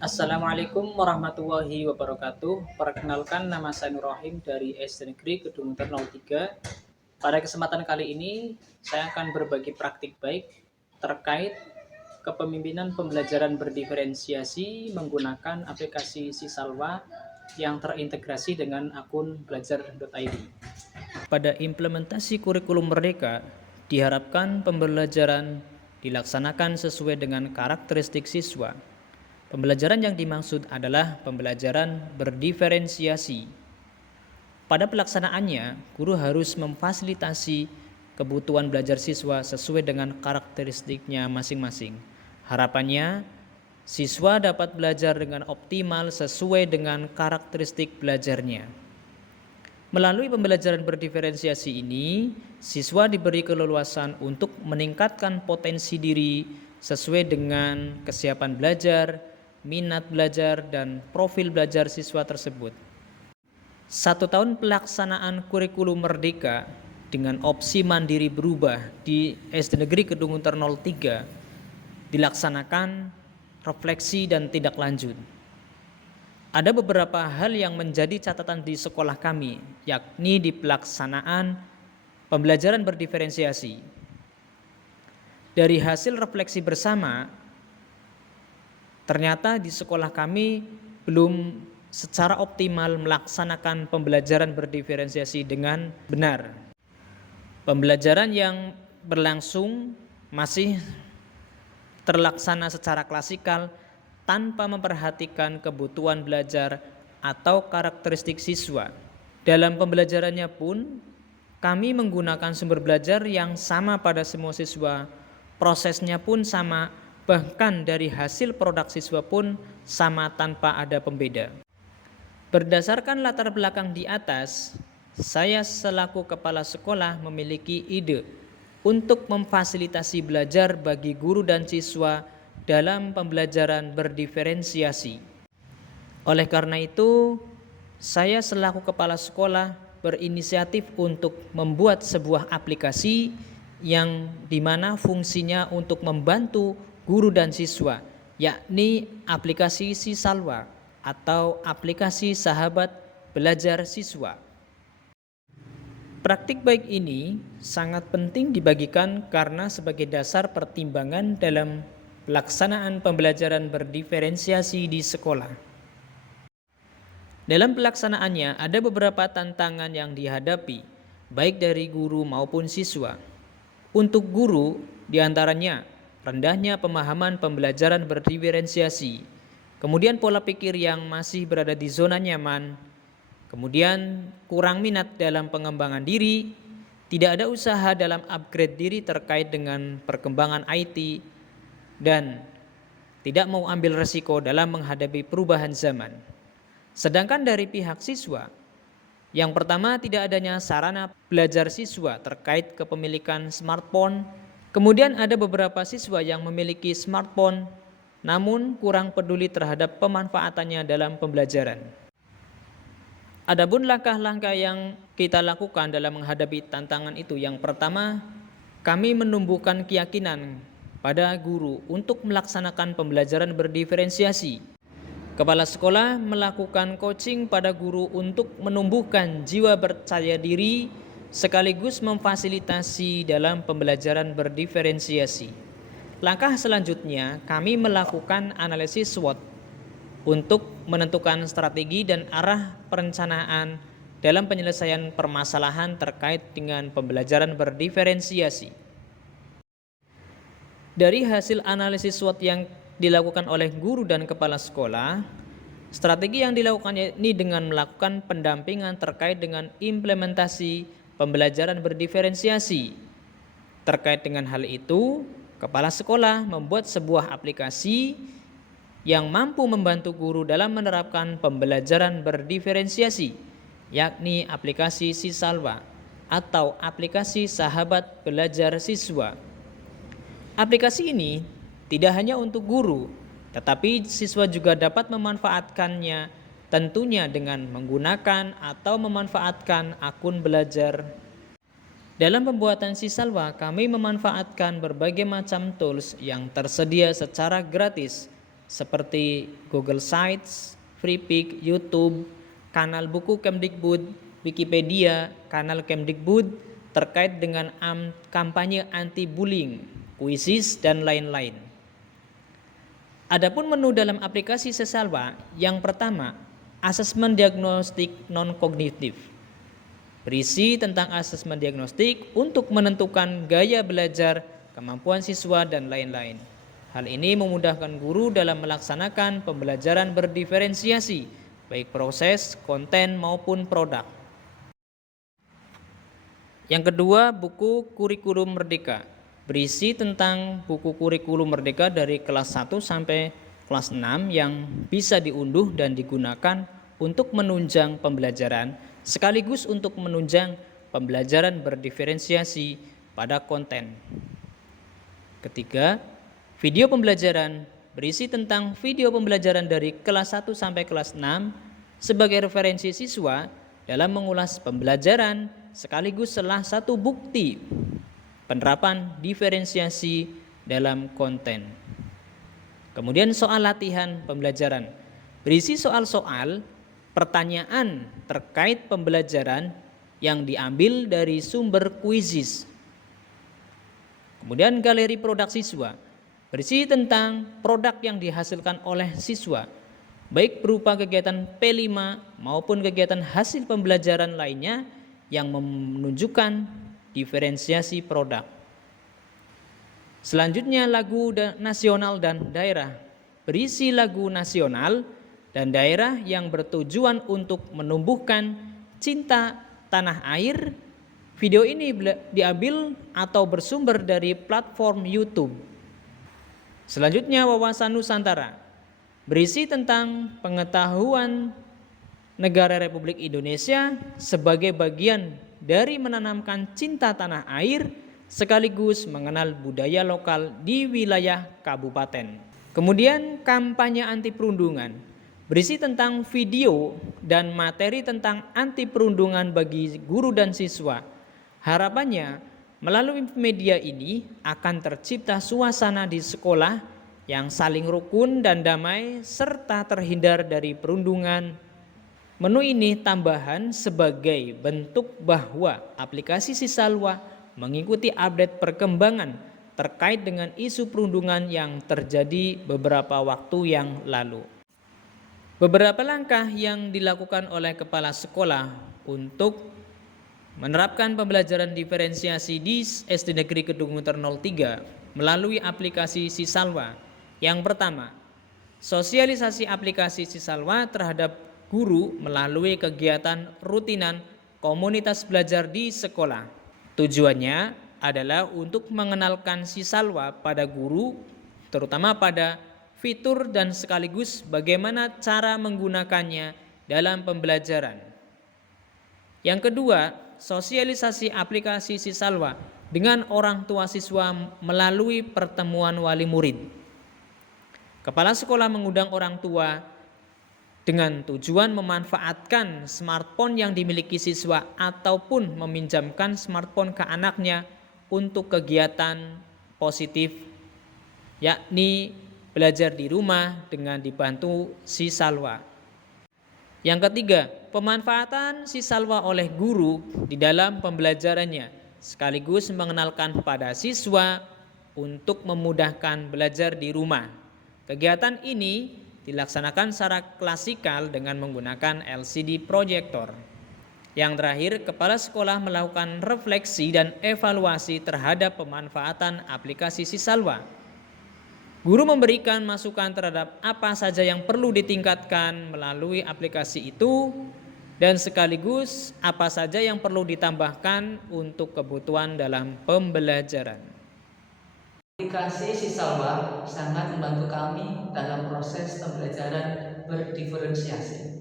Assalamualaikum warahmatullahi wabarakatuh. Perkenalkan, nama saya Nur Rahim dari SD Negeri Kedung Muter 03. Pada kesempatan kali ini, saya akan berbagi praktik baik terkait kepemimpinan pembelajaran berdiferensiasi menggunakan aplikasi Sisalwa yang terintegrasi dengan akun belajar.id. Pada implementasi kurikulum Merdeka, diharapkan pembelajaran dilaksanakan sesuai dengan karakteristik siswa. Pembelajaran yang dimaksud adalah pembelajaran berdiferensiasi. Pada pelaksanaannya, guru harus memfasilitasi kebutuhan belajar siswa sesuai dengan karakteristiknya masing-masing. Harapannya, siswa dapat belajar dengan optimal sesuai dengan karakteristik belajarnya. Melalui pembelajaran berdiferensiasi ini, siswa diberi keleluasan untuk meningkatkan potensi diri sesuai dengan kesiapan belajar, minat belajar, dan profil belajar siswa tersebut. 1 tahun pelaksanaan kurikulum Merdeka dengan opsi mandiri berubah di SD Negeri Kedung Muter 03 dilaksanakan refleksi dan tindak lanjut. Ada beberapa hal yang menjadi catatan di sekolah kami, yakni di pelaksanaan pembelajaran berdiferensiasi. Dari hasil refleksi bersama, ternyata di sekolah kami belum secara optimal melaksanakan pembelajaran berdiferensiasi dengan benar. Pembelajaran yang berlangsung masih terlaksana secara klasikal tanpa memperhatikan kebutuhan belajar atau karakteristik siswa. Dalam pembelajarannya pun, kami menggunakan sumber belajar yang sama pada semua siswa, prosesnya pun sama, bahkan dari hasil produk siswa pun sama tanpa ada pembeda. Berdasarkan latar belakang di atas, saya selaku kepala sekolah memiliki ide untuk memfasilitasi belajar bagi guru dan siswa dalam pembelajaran berdiferensiasi. Oleh karena itu, saya selaku kepala sekolah berinisiatif untuk membuat sebuah aplikasi yang dimana fungsinya untuk membantu guru dan siswa, yakni aplikasi Sisalwa atau aplikasi sahabat belajar siswa. Praktik baik ini sangat penting dibagikan karena sebagai dasar pertimbangan dalam pelaksanaan pembelajaran berdiferensiasi di sekolah. Dalam pelaksanaannya ada beberapa tantangan yang dihadapi, baik dari guru maupun siswa. Untuk guru, diantaranya rendahnya pemahaman pembelajaran berdiferensiasi, kemudian pola pikir yang masih berada di zona nyaman, kemudian kurang minat dalam pengembangan diri, tidak ada usaha dalam upgrade diri terkait dengan perkembangan IT, dan tidak mau ambil resiko dalam menghadapi perubahan zaman. Sedangkan dari pihak siswa, yang pertama tidak adanya sarana belajar siswa terkait kepemilikan smartphone, kemudian ada beberapa siswa yang memiliki smartphone namun kurang peduli terhadap pemanfaatannya dalam pembelajaran. Adapun langkah-langkah yang kita lakukan dalam menghadapi tantangan itu, yang pertama, kami menumbuhkan keyakinan pada guru untuk melaksanakan pembelajaran berdiferensiasi. Kepala sekolah melakukan coaching pada guru untuk menumbuhkan jiwa percaya diri sekaligus memfasilitasi dalam pembelajaran berdiferensiasi. Langkah selanjutnya, kami melakukan analisis SWOT untuk menentukan strategi dan arah perencanaan dalam penyelesaian permasalahan terkait dengan pembelajaran berdiferensiasi. Dari hasil analisis SWOT yang dilakukan oleh guru dan kepala sekolah, strategi yang dilakukan ini dengan melakukan pendampingan terkait dengan implementasi pembelajaran berdiferensiasi. Terkait dengan hal itu, kepala sekolah membuat sebuah aplikasi yang mampu membantu guru dalam menerapkan pembelajaran berdiferensiasi, yakni aplikasi Sisalwa atau aplikasi sahabat belajar siswa. Aplikasi ini tidak hanya untuk guru, tetapi siswa juga dapat memanfaatkannya tentunya dengan menggunakan atau memanfaatkan akun belajar. Dalam pembuatan Sisalwa, kami memanfaatkan berbagai macam tools yang tersedia secara gratis seperti Google Sites, Freepik, YouTube, kanal buku Kemdikbud, Wikipedia, kanal Kemdikbud terkait dengan kampanye anti-bullying, kuisis, dan lain-lain. Adapun menu dalam aplikasi Sesalwa, yang pertama, asesmen diagnostik non-kognitif. Berisi tentang asesmen diagnostik untuk menentukan gaya belajar, kemampuan siswa, dan lain-lain. Hal ini memudahkan guru dalam melaksanakan pembelajaran berdiferensiasi, baik proses, konten, maupun produk. Yang kedua, buku Kurikulum Merdeka. Berisi tentang buku Kurikulum Merdeka dari kelas 1 sampai kelas 6 yang bisa diunduh dan digunakan untuk menunjang pembelajaran, sekaligus untuk menunjang pembelajaran berdiferensiasi pada konten. Ketiga, video pembelajaran. Berisi tentang video pembelajaran dari kelas 1 sampai kelas 6 sebagai referensi siswa dalam mengulas pembelajaran, sekaligus salah satu bukti penerapan diferensiasi dalam konten. Kemudian soal latihan pembelajaran. Berisi soal-soal pertanyaan terkait pembelajaran yang diambil dari sumber kuisis. Kemudian galeri produk siswa. Berisi tentang produk yang dihasilkan oleh siswa, baik berupa kegiatan P5 maupun kegiatan hasil pembelajaran lainnya yang menunjukkan diferensiasi produk. Selanjutnya, lagu nasional dan daerah. Berisi lagu nasional dan daerah yang bertujuan untuk menumbuhkan cinta tanah air. Video ini diambil atau bersumber dari platform YouTube. Selanjutnya, wawasan Nusantara. Berisi tentang pengetahuan negara Republik Indonesia sebagai bagian dari menanamkan cinta tanah air sekaligus mengenal budaya lokal di wilayah kabupaten. Kemudian kampanye anti perundungan. Berisi tentang video dan materi tentang anti perundungan bagi guru dan siswa. Harapannya melalui media ini akan tercipta suasana di sekolah yang saling rukun dan damai serta terhindar dari perundungan. Menu ini tambahan sebagai bentuk bahwa aplikasi Sisalwa mengikuti update perkembangan terkait dengan isu perundungan yang terjadi beberapa waktu yang lalu. Beberapa langkah yang dilakukan oleh kepala sekolah untuk menerapkan pembelajaran diferensiasi di SD Negeri Kedungmuter 03 melalui aplikasi Sisalwa. Yang pertama, sosialisasi aplikasi Sisalwa terhadap guru melalui kegiatan rutinan komunitas belajar di sekolah. Tujuannya adalah untuk mengenalkan Sisalwa pada guru, terutama pada fitur dan sekaligus bagaimana cara menggunakannya dalam pembelajaran. Yang kedua, sosialisasi aplikasi Sisalwa dengan orang tua siswa melalui pertemuan wali murid. Kepala sekolah mengundang orang tua dengan tujuan memanfaatkan smartphone yang dimiliki siswa ataupun meminjamkan smartphone ke anaknya untuk kegiatan positif, yakni belajar di rumah dengan dibantu Sisalwa. Yang ketiga, pemanfaatan Sisalwa oleh guru di dalam pembelajarannya sekaligus mengenalkan pada siswa untuk memudahkan belajar di rumah. Kegiatan ini dilaksanakan secara klasikal dengan menggunakan LCD proyektor. Yang terakhir, kepala sekolah melakukan refleksi dan evaluasi terhadap pemanfaatan aplikasi Sisalwa. Guru memberikan masukan terhadap apa saja yang perlu ditingkatkan melalui aplikasi itu dan sekaligus apa saja yang perlu ditambahkan untuk kebutuhan dalam pembelajaran. Aplikasi Sisalwa sangat membantu kami dalam proses pembelajaran berdiferensiasi.